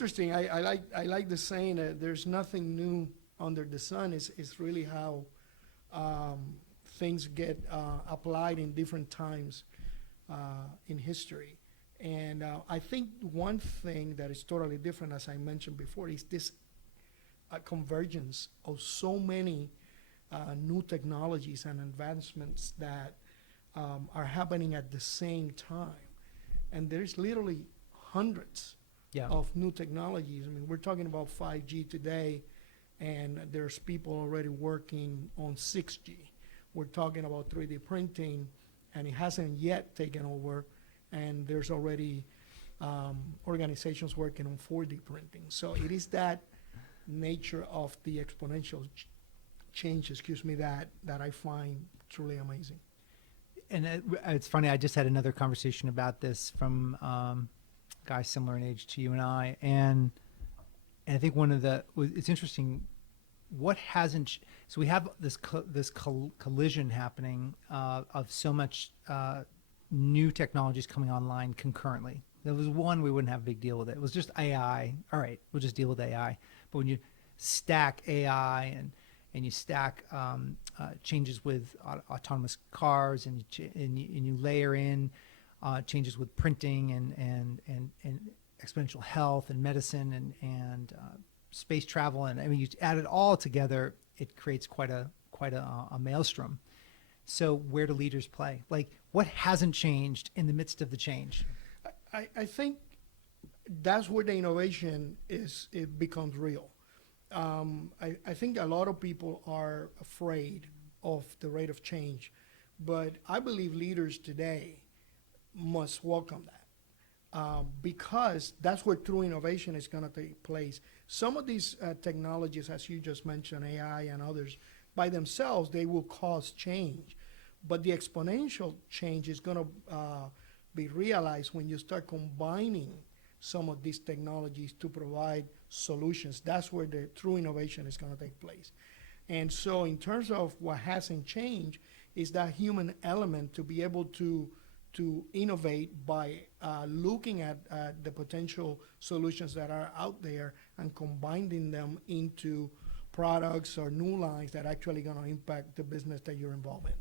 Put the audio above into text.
Interesting. I like the saying that there's nothing new under the sun. Is really how things get applied in different times in history. And I think one thing that is totally different, as I mentioned before, is this convergence of so many new technologies and advancements that are happening at the same time. And there's literally hundreds Yeah. of new technologies. I mean, we're talking about 5G today, and there's people already working on 6G. We're talking about 3D printing, and it hasn't yet taken over, and there's already organizations working on 4D printing. So it is that nature of the exponential change, that I find truly amazing. And it's funny, I just had another conversation about this from guys similar in age to you and I, and I think it's interesting, what hasn't, so we have this collision happening of so much new technologies coming online concurrently. There was one, we wouldn't have a big deal with it. It was just AI. All right, we'll just deal with AI. But when you stack AI and you stack changes with autonomous cars, and you layer in changes with printing and exponential health and medicine and space travel, and I mean, you add it all together, it creates quite a maelstrom. So where do leaders play? Like, what hasn't changed in the midst of the change? I think that's where the innovation it becomes real. I think a lot of people are afraid of the rate of change, but I believe leaders today must welcome that, because that's where true innovation is going to take place. Some of these technologies, as you just mentioned, AI and others, by themselves, they will cause change. But the exponential change is going to be realized when you start combining some of these technologies to provide solutions. That's where the true innovation is going to take place. And so in terms of what hasn't changed is that human element to be able to innovate by looking at the potential solutions that are out there and combining them into products or new lines that are actually going to impact the business that you're involved in.